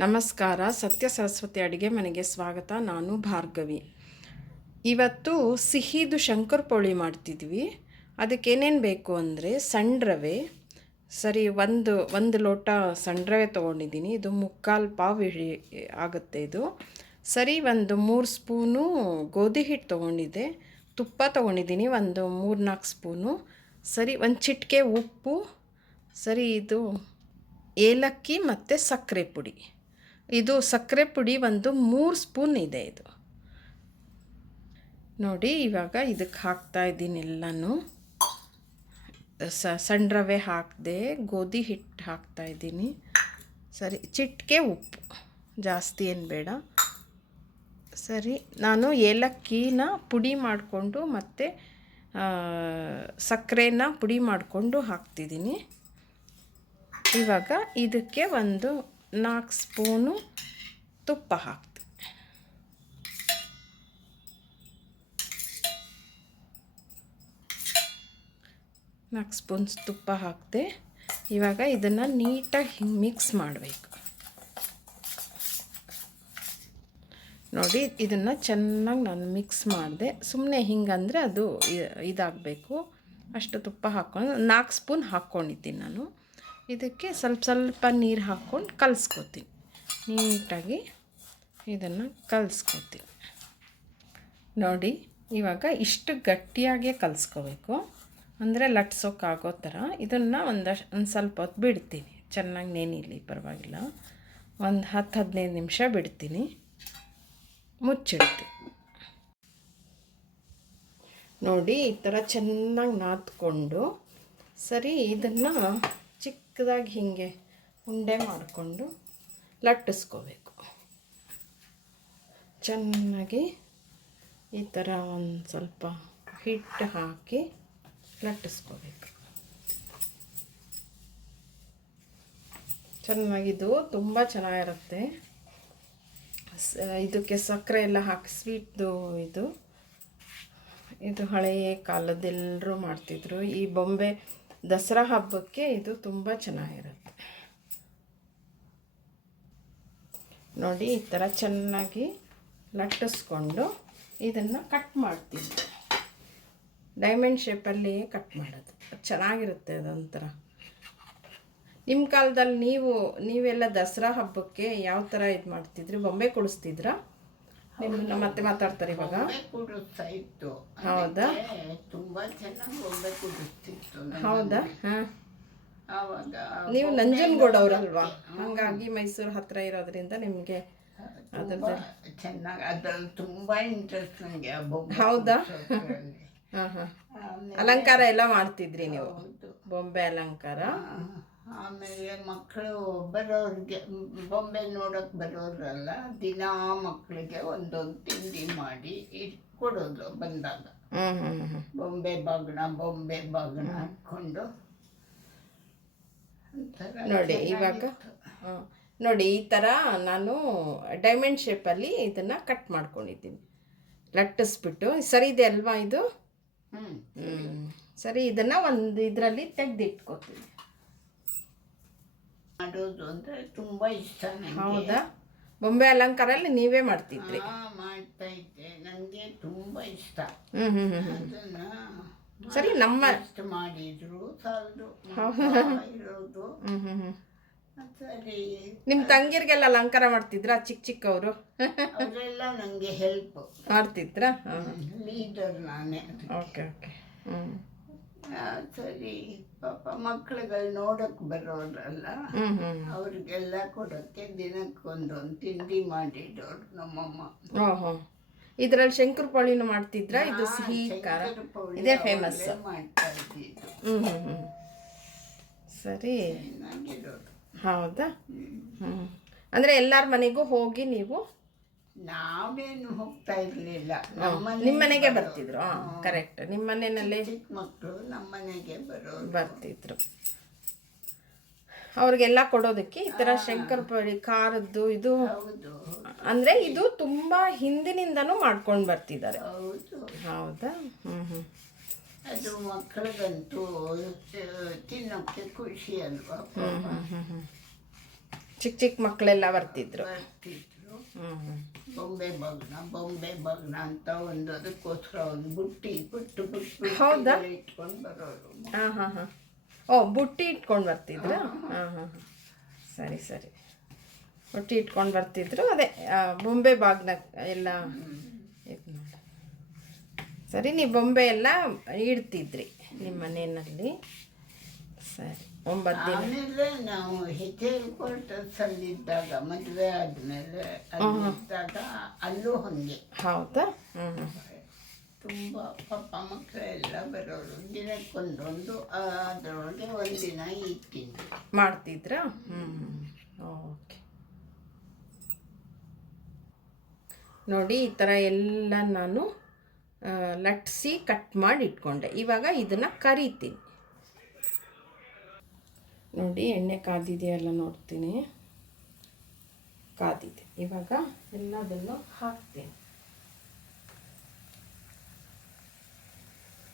ನಮಸ್ಕಾರ, ಸತ್ಯ ಸರಸ್ವತಿ ಅಡುಗೆ ಮನೆಗೆ ಸ್ವಾಗತ. ನಾನು ಭಾರ್ಗವಿ. ಇವತ್ತು ಸಿಹಿದು ಶಂಕರ್ ಪೋಳಿ ಮಾಡ್ತಿದ್ವಿ. ಅದಕ್ಕೆ ಏನೇನು ಬೇಕು ಅಂದರೆ ಸಣ್ಣ ರವೆ, ಸರಿ ಒಂದು ಒಂದು ಲೋಟ ಸಣ್ಣ ರವೆ ತೊಗೊಂಡಿದ್ದೀನಿ. ಇದು ಮುಕ್ಕಾಲು ಪಾವ್ ಇಳಿ- ಆಗುತ್ತೆ ಇದು. ಸರಿ ಒಂದು ಮೂರು ಸ್ಪೂನು ಗೋಧಿ ಹಿಟ್ಟು ತೊಗೊಂಡಿದ್ದೆ. ತುಪ್ಪ ತೊಗೊಂಡಿದ್ದೀನಿ, ಒಂದು ಮೂರು ನಾಲ್ಕು ಸ್ಪೂನು. ಸರಿ, ಒಂದು ಚಿಟಿಕೆ ಉಪ್ಪು. ಸರಿ, ಇದು ಏಲಕ್ಕಿ ಮತ್ತು ಸಕ್ಕರೆ ಪುಡಿ. ಇದು ಸಕ್ಕರೆ ಪುಡಿ ಒಂದು ಮೂರು ಸ್ಪೂನ್ ಇದೆ ಇದು. ನೋಡಿ, ಇವಾಗ ಇದಕ್ಕೆ ಹಾಕ್ತಾ ಇದ್ದೀನಿ ಎಲ್ಲನೂ. ಸ, ಸಣ್ಣ ರವೆ ಹಾಕಿದೆ, ಗೋಧಿ ಹಿಟ್ಟು ಹಾಕ್ತಾ ಇದ್ದೀನಿ. ಸರಿ, ಚಿಟಿಕೆ ಉಪ್ಪು. ಜಾಸ್ತಿ ಏನು ಬೇಡ. ಸರಿ, ನಾನು ಏಲಕ್ಕಿನ ಪುಡಿ ಮಾಡಿಕೊಂಡು ಮತ್ತು ಸಕ್ಕರೆನ ಪುಡಿ ಮಾಡಿಕೊಂಡು ಹಾಕ್ತಿದ್ದೀನಿ. ಇವಾಗ ಇದಕ್ಕೆ ಒಂದು ನಾಲ್ಕು ಸ್ಪೂನು ತುಪ್ಪ ಹಾಕ್ತೀನಿ ನಾಲ್ಕು ಸ್ಪೂನ್ಸ್ ತುಪ್ಪ ಹಾಕಿದೆ ಇವಾಗ ಇದನ್ನು ನೀಟಾಗಿ ಹಿಂಗೆ ಮಿಕ್ಸ್ ಮಾಡಬೇಕು. ನೋಡಿ, ಇದನ್ನು ಚೆನ್ನಾಗಿ ನಾನು ಮಿಕ್ಸ್ ಮಾಡಿದೆ. ಸುಮ್ಮನೆ ಹಿಂಗಂದರೆ ಅದು ಇದಾಗಬೇಕು. ಅಷ್ಟು ತುಪ್ಪ ಹಾಕ್ಕೊಂಡು ನಾಲ್ಕು ಸ್ಪೂನ್ ಹಾಕ್ಕೊಂಡಿದ್ದೀನಿ ನಾನು. ಇದಕ್ಕೆ ಸ್ವಲ್ಪ ಸ್ವಲ್ಪ ನೀರು ಹಾಕ್ಕೊಂಡು ಕಲಿಸ್ಕೊತೀನಿ. ನೀಟಾಗಿ ಇದನ್ನು ಕಲಿಸ್ಕೊತೀನಿ. ನೋಡಿ, ಇವಾಗ ಇಷ್ಟು ಗಟ್ಟಿಯಾಗೇ ಕಲಿಸ್ಕೋಬೇಕು. ಅಂದರೆ ಲಟ್ಸೋಕ್ಕಾಗೋ ಥರ ಇದನ್ನು ಒಂದಷ್ಟು, ಒಂದು ಸ್ವಲ್ಪ ಹೊತ್ತು ಬಿಡ್ತೀನಿ. ಚೆನ್ನಾಗಿ ನೆನಿಲಿ, ಪರವಾಗಿಲ್ಲ. ಒಂದು ಹತ್ತು, ಹದಿನೈದು ನಿಮಿಷ ಬಿಡ್ತೀನಿ. ಮುಚ್ಚಿಡ್ತೀನಿ. ನೋಡಿ, ಈ ಥರ ಚೆನ್ನಾಗಿ ನಾದ್ಕೊಂಡು ಸರಿ ಇದನ್ನು ಚಿಕ್ಕದಾಗಿ ಹೀಗೆ ಉಂಡೆ ಮಾಡಿಕೊಂಡು ಲಟ್ಟಿಸ್ಕೋಬೇಕು. ಚೆನ್ನಾಗಿ ಈ ಥರ ಒಂದು ಸ್ವಲ್ಪ ಹಿಟ್ಟು ಹಾಕಿ ಲಟ್ಟಿಸ್ಕೋಬೇಕು. ಚೆನ್ನಾಗಿದ್ದು ತುಂಬ ಚೆನ್ನಾಗಿರುತ್ತೆ. ಇದಕ್ಕೆ ಸಕ್ಕರೆ ಎಲ್ಲ ಹಾಕಿ ಸ್ವೀಟ್ದು ಇದು. ಇದು ಹಳೆಯ ಕಾಲದೆಲ್ಲರೂ ಮಾಡ್ತಿದ್ರು. ಈ ಬೊಂಬೆ ದಸರಾ ಹಬ್ಬಕ್ಕೆ ಇದು ತುಂಬ ಚೆನ್ನಾಗಿರುತ್ತೆ. ನೋಡಿ, ಈ ಥರ ಚೆನ್ನಾಗಿ ಲಟ್ಟಿಸ್ಕೊಂಡು ಇದನ್ನು ಕಟ್ ಮಾಡ್ತೀವಿ ಡೈಮಂಡ್ ಶೇಪಲ್ಲಿ ಕಟ್ ಮಾಡೋದು. ಚೆನ್ನಾಗಿರುತ್ತೆ ಅದೊಂಥರ. ನಿಮ್ಮ ಕಾಲದಲ್ಲಿ ನೀವು, ನೀವೆಲ್ಲ ದಸರಾ ಹಬ್ಬಕ್ಕೆ ಯಾವ ಥರ ಇದು ಮಾಡ್ತಿದ್ರಿ? ಬೊಂಬೆ ಕೊಡಿಸ್ತಿದ್ರಾ? ನಿಮ್ಮನ್ನ ಮತ್ತೆ ಮಾತಾಡ್ತಾರೆ ಇವಾಗ? ಇತ್ತು. ಹೌದಾ? ತುಂಬಾ ಚೆನ್ನಾಗಿ ಬೊಂಬೆ ಕೂಡಿಸ್ತಿತ್ತು ಹೌದಾ? ಹಾಂ. ನೀವು ನೀವು ನಂಜನಗೂಡವ್ರಲ್ವಾ ಹಾಗಾಗಿ ಮೈಸೂರು ಹತ್ರ ಇರೋದ್ರಿಂದ ನಿಮಗೆ ತುಂಬಾ ಚೆನ್ನಾಗಿ ಅದ್ರಲ್ಲಿ ತುಂಬಾ ಇಂಟ್ರೆಸ್ಟ್ ನನಗೆ ಹೌದಾ? ಹ ಹಾಂ ಅಲಂಕಾರ ಎಲ್ಲ ಮಾಡ್ತಿದ್ರಿ ನೀವು. ಬೊಂಬೆ ಅಲಂಕಾರ? ಆಮೇಲೆ ಮಕ್ಕಳು ಬರೋರಿಗೆ ಬೊಂಬೆ ನೋಡೋಕ್ಕೆ ಬರೋರಲ್ಲ ದಿನಾ ಮಕ್ಕಳಿಗೆ ಒಂದೊಂದು ತಿಂಡಿ ಮಾಡಿ ಇಟ್ಕೊಡೋದು ಬಂದಾಗ. ಬೊಂಬೆ ಬಾಗಣ ಬೊಂಬೆ ಬಾಗಣ ಹಾಕ್ಕೊಂಡು ನೋಡಿ ಇವಾಗ. ನೋಡಿ ಈ ಥರ ನಾನು ಡೈಮಂಡ್ ಶೇಪಲ್ಲಿ ಇದನ್ನು ಕಟ್ ಮಾಡ್ಕೊಂಡಿದ್ದೀನಿ. ಲಟ್ಟಿಸ್ಬಿಟ್ಟು. ಸರಿ ಇದೆ ಅಲ್ವಾ ಇದು? ಹ್ಞೂ. ಸರಿ. ಇದನ್ನು ಒಂದು ಇದರಲ್ಲಿ ತೆಗೆದಿಟ್ಕೋತೀನಿ. ಮಾಡೋದು ಅಂದ್ರೆ ತುಂಬಾ ಇಷ್ಟ ನನಗೆ ಹೌದಾ? ಬೊಂಬೆ ಅಲಂಕಾರಲ್ಲಿ ನೀವೇ ಮಾಡ್ತಿದ್ರಿ. ಆ, ಮಾಡ್ತಾ ಇದ್ದೆ. ನನಗೆ ತುಂಬಾ ಇಷ್ಟ. ಅದನ್ನ ಸರಿ ನಮ್ಮ ಎಷ್ಟು ಮಾಡಿದ್ರು ಸಾಲದು. ಇರೋದು. ಸರಿ. ನಿಮ್ಮ ತಂಗಿರ್ಗೆಲ್ಲ ಅಲಂಕಾರ ಮಾಡ್ತಿದ್ರಾ ಚಿಕ್ಕ ಚಿಕ್ಕವರು ಅವರೆಲ್ಲ ನನಗೆ ಹೆಲ್ಪ್ ಮಾಡ್ತಿದ್ರಾ? ಲೀಡರ್ ನಾನೇ. Okay okay. ಹ್ಞೂ ಸರಿ ಪಾಪ ಮಕ್ಳುಗಳು ನೋಡಕ್ ಬರೋರಲ್ಲ ಅವ್ರಿಗೆಲ್ಲ ಕೊಡೋಕ್ಕೆ ದಿನಕ್ಕೊಂದೊಂದು ತಿಂಡಿ ಮಾಡಿಡೋರು ನಮ್ಮಮ್ಮ. ಓಹೋ. ಇದರಲ್ಲಿ ಶಂಕರಪಾಳಿನೂ ಮಾಡ್ತಿದ್ರ? ಇದು ಸಿಹಿ ಖಾರ? ಇದೇ ಫೇಮಸ್ ಮಾಡ್ತಾ ಇದ್ದಿದ್ದು. ಸರಿ. ಹೌದಾ? ಹ್ಞೂ ಅಂದರೆ ಎಲ್ಲರ ಮನೆಗೂ ಹೋಗಿ ನೀವು ನಾವೇನು ಹೋಗ್ತಾ ಇರಲಿಲ್ಲ. ನಿಮ್ಮ ಮನೆಗೆ ಬರ್ತಿದ್ರು? ಕರೆಕ್ಟ್. ನಿಮ್ಮ ಮನೆಯಲ್ಲೇ ಚಿಕ್ಕ ಮಕ್ಕಳು ನಮ್ಮ ಮನೆಗೆ ಬರೋರು. ಬರ್ತಿದ್ರು. ಅವ್ರಿಗೆಲ್ಲ ಕೊಡೋದಕ್ಕೆ ಈ ಥರ ಶಂಕರಪಾಳಿ ಖಾರದ್ದು ಇದು ಹೌದು ಅಂದರೆ ಇದು ತುಂಬ ಹಿಂದಿನಿಂದನೂ ಮಾಡ್ಕೊಂಡು ಬರ್ತಿದ್ದಾರೆ. ಹೌದು. ಹೌದಾ? ಹ್ಞೂ ಹ್ಞೂ ಅದು ಮಕ್ಕಳಿಗಂತೂ ತಿನ್ನೋಕ್ಕೆ ಖುಷಿ ಅಲ್ವಾ? ಹ್ಞೂ ಚಿಕ್ಕ ಚಿಕ್ಕ ಮಕ್ಕಳೆಲ್ಲ ಬರ್ತಿದ್ರು. ಹ್ಞೂ ಹ್ಞೂ ಬೊಂಬೆ ಬಗ್ನ ಬೊಂಬೆ ಬಗ್ನ ಅಂತ ಒಂದು ಅದಕ್ಕೋಸ್ಕರ ಒಂದು ಬುಟ್ಟಿ ಬಿಟ್ಟು ಬಿಟ್ಟು ಹೌದಾ? ಇಟ್ಕೊಂಡು ಬರೋರು. ಹಾಂ ಹಾಂ ಹಾಂ. ಓ ಬುಟ್ಟಿ ಇಟ್ಕೊಂಡು ಬರ್ತಿದ್ರ? ಹಾಂ ಹಾಂ. ಹಾಂ ಸರಿ ಸರಿ. ಬುಟ್ಟಿ ಇಟ್ಕೊಂಡು ಬರ್ತಿದ್ರು ಅದೇ ಆ, ಬೊಂಬೆ ಬಾಗ್ನ ಎಲ್ಲ ಇದು ಮಾಡಿ ಸರಿ ನೀವು ಬೊಂಬೆ ಎಲ್ಲ ಇಡ್ತಿದ್ರಿ ನಿಮ್ಮ ಮನೆಯಲ್ಲಿ. ಸರಿ. ಒಂಬತ್ತು ದಿನ ಆಮೇಲೆ ನಾವು ಅಲ್ಲಿ ಇದ್ದಾಗ ಮದುವೆ ಆದಮೇಲೆ ಅಲ್ಲಿದ್ದಾಗ ಅಲ್ಲೂ ಹಾಗೆ. ಹೌದಾ? ಹ್ಞೂ ತುಂಬ ಪಾಪ ಮಕ್ಕಳೆಲ್ಲ ಬರೋರು ದಿನಕ್ಕೊಂದೊಂದು ಅದರೊಳಗೆ ಒಂದಿನ ತಿಂಡಿ ಮಾಡ್ತಿದ್ರಾ? ಹ್ಞೂ ಓಕೆ. ನೋಡಿ ಈ ಥರ ಎಲ್ಲ ನಾನು ಲಟ್ಸಿ ಕಟ್ ಮಾಡಿ ಇಟ್ಕೊಂಡೆ. ಇವಾಗ ಇದನ್ನು ಕರಿತೀನಿ. ನೋಡಿ ಎಣ್ಣೆ ಕಾದಿದೆಯಲ್ಲ ನೋಡ್ತೀನಿ. ಕಾದಿದೆ. ಇವಾಗ ಎಲ್ಲದನ್ನು ಹಾಕ್ತೀನಿ.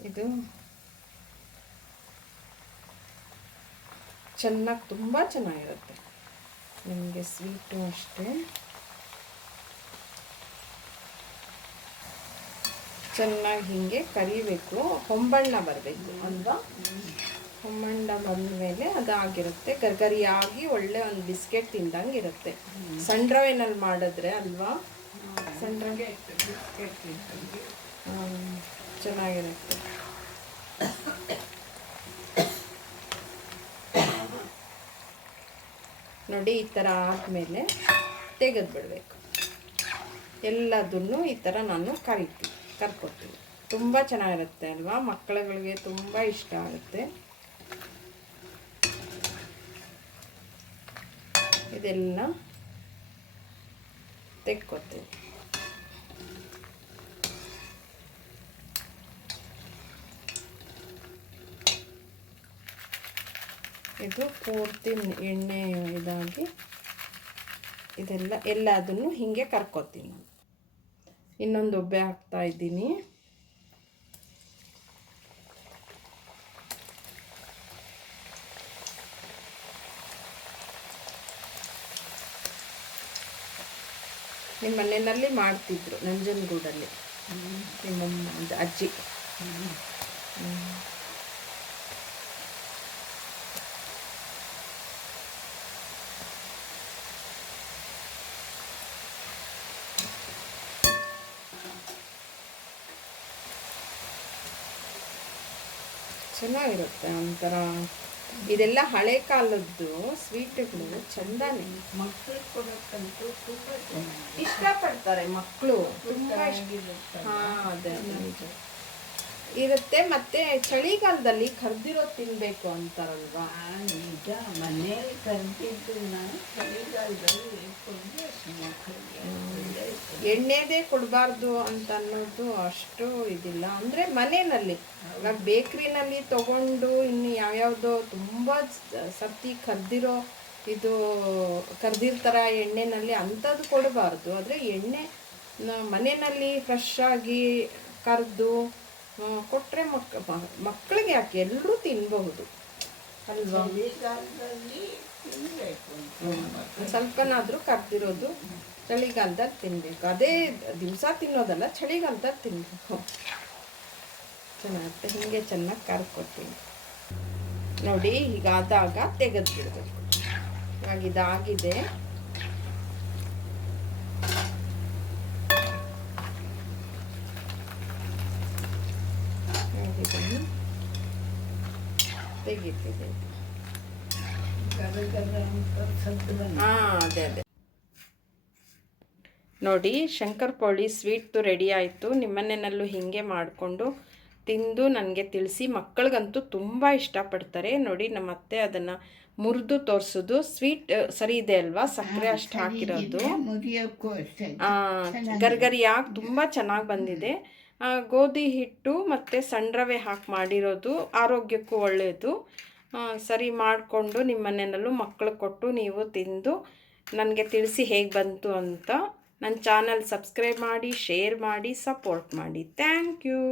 ಇದು ಚೆನ್ನಾಗಿ ತುಂಬ ಚೆನ್ನಾಗಿರುತ್ತೆ. ನಿಮಗೆ ಸ್ವೀಟು ಅಷ್ಟೇ. ಚೆನ್ನಾಗಿ ಹೀಗೆ ಕರಿಬೇಕು. ಹೊಂಬಣ್ಣ ಬರಬೇಕು ಅಲ್ವಾ? ಹೊಂಬಣ್ಣ ಬಂದ ಮೇಲೆ ಅದಾಗಿರುತ್ತೆ. ಗರ್ಗರಿಯಾಗಿ ಒಳ್ಳೆ ಒಂದು ಬಿಸ್ಕೆಟ್ ತಿಂದಂಗೆ ಇರುತ್ತೆ. ಸಣ್ಣ ರವೆನಲ್ಲಿ ಮಾಡಿದ್ರೆ ಅಲ್ವಾ? ಸಣ್ಣ ರವೆ ಚೆನ್ನಾಗಿರುತ್ತೆ. ನೋಡಿ ಈ ಥರ ಆದಮೇಲೆ ತೆಗೆದು ಬಿಡಬೇಕು. ಎಲ್ಲದನ್ನು ಈ ಥರ ನಾನು ಕರಿತೀನಿ ಕರ್ಕೊತೀನಿ. ತುಂಬ ಚೆನ್ನಾಗಿರುತ್ತೆ ಅಲ್ವಾ? ಮಕ್ಕಳುಗಳಿಗೆ ತುಂಬ ಇಷ್ಟ ಆಗುತ್ತೆ. ಇದೆಲ್ಲ ತೆಕ್ಕೊತೀನಿ. ಇದು ಪೂರ್ತಿ ಎಣ್ಣೆ ಇದಾಗಿ ಇದೆಲ್ಲ ಎಲ್ಲದನ್ನು ಹೀಗೆ ಕರ್ಕೊತೀನಿ ನಾನು. ಇನ್ನೊಂದು ಒಬ್ಬೆ ಹಾಕ್ತಾ ಇದ್ದೀನಿ. ನಿಮ್ಮ ಮನೆಯಲ್ಲಿ ಮಾಡ್ತಿದ್ರು ನಂಜನಗೂಡಲ್ಲಿ ನಿಮ್ಮ ಅಜ್ಜಿ. ಚೆನ್ನಾಗಿರುತ್ತೆ ಒಂಥರ ಇದೆಲ್ಲ ಹಳೆ ಕಾಲದ್ದು ಸ್ವೀಟ್ಗಳು ಚಂದಾನೆ. ಇಷ್ಟಪಡ್ತಾರೆ ಮಕ್ಕಳು ತುಂಬ ಹಾ ಅದೇ. ಇರುತ್ತೆ. ಮತ್ತೆ ಚಳಿಗಾಲದಲ್ಲಿ ಕರ್ದಿರೋ ತಿನ್ಬೇಕು ಅಂತಾರಲ್ವಾ? ನಿಜ ಮನೆಯಲ್ಲಿ ಕರ್ದಿದ್ದು ನಾನು ಚಳಿಗಾಲದಲ್ಲಿ ಎಣ್ಣೆದೇ ಕೊಡಬಾರ್ದು ಅಂತ ಅನ್ನೋದು ಅಷ್ಟು ಇದಿಲ್ಲ. ಅಂದರೆ ಮನೆಯಲ್ಲಿ ಇವಾಗ ಬೇಕ್ರಿನಲ್ಲಿ ತಗೊಂಡು ಇನ್ನು ಯಾವ್ಯಾವುದೋ ತುಂಬ ಸರ್ತಿ ಕರ್ದಿರೋ ಇದು ಕರ್ದಿರ್ತಾರ ಎಣ್ಣೆನಲ್ಲಿ ಅಂಥದ್ದು ಕೊಡಬಾರ್ದು. ಆದರೆ ಎಣ್ಣೆ ಮನೆಯಲ್ಲಿ ಫ್ರೆಶ್ ಆಗಿ ಕರೆದು ಕೊಟ್ಟರೆ ಮಕ್ ಮಕ್ಕಳಿಗೆ ಯಾಕೆ? ಎಲ್ಲರೂ ತಿನ್ನಬಹುದು ಅಲ್ವಾ? ಸ್ವಲ್ಪನಾದರೂ ಕರ್ದಿರೋದು ಚಳಿಗಾಲದಲ್ಲಿ ತಿನ್ನಬೇಕು ಅದೇ ದಿವಸ ತಿನ್ನೋದಲ್ಲ ಚಳಿಗಾಲದಲ್ಲಿ ತಿನ್ನಬೇಕು ಚೆನ್ನಾಗುತ್ತೆ. ಹೀಗೆ ಚೆನ್ನಾಗಿ ಕರ್ಕೊತೀನಿ. ನೋಡಿ ಹೀಗಾದಾಗ ತೆಗೆದು ಬಿಡಬೇಕು ಇವಾಗ ಇದಾಗಿದೆ ಇದನ್ನು ಹಾಂ ಅದೇ ಅದೇ. ನೋಡಿ ಶಂಕರ್ ಪೋಳಿ ಸ್ವೀಟ್ದು ರೆಡಿ ಆಯಿತು. ನಿಮ್ಮನೆಯಲ್ಲೂ ಹಿಂಗೆ ಮಾಡಿಕೊಂಡು ತಿಂದು ನನಗೆ ತಿಳಿಸಿ. ಮಕ್ಕಳಿಗಂತೂ ತುಂಬ ಇಷ್ಟಪಡ್ತಾರೆ. ನೋಡಿ ನಮ್ಮ ಅತ್ತೆ ಅದನ್ನು ಮುರಿದು ತೋರಿಸೋದು. ಸ್ವೀಟ್ ಸರಿ ಇದೆ ಅಲ್ವಾ? ಸಕ್ಕರೆ ಅಷ್ಟು ಹಾಕಿರೋದು. ಗರ್ಗರಿಯಾಗಿ ತುಂಬ ಚೆನ್ನಾಗಿ ಬಂದಿದೆ. ಗೋಧಿ ಹಿಟ್ಟು ಮತ್ತು ಸಣ್ಣ ರವೆ ಹಾಕಿ ಮಾಡಿರೋದು ಆರೋಗ್ಯಕ್ಕೂ ಒಳ್ಳೆಯದು ಸರಿ ಮಾಡಿಕೊಂಡು ನಿಮ್ಮ ಮನೆಯಲ್ಲೂ ಮಕ್ಕಳು ಕೊಟ್ಟು ನೀವು ತಿಂದು ನನಗೆ ತಿಳಿಸಿ ಹೇಗೆ ಬಂತು ಅಂತ ನನ್ನ ಚಾನಲ್ ಸಬ್ಸ್ಕ್ರೈಬ್ ಮಾಡಿ, ಶೇರ್ ಮಾಡಿ, ಸಪೋರ್ಟ್ ಮಾಡಿ. Thank you.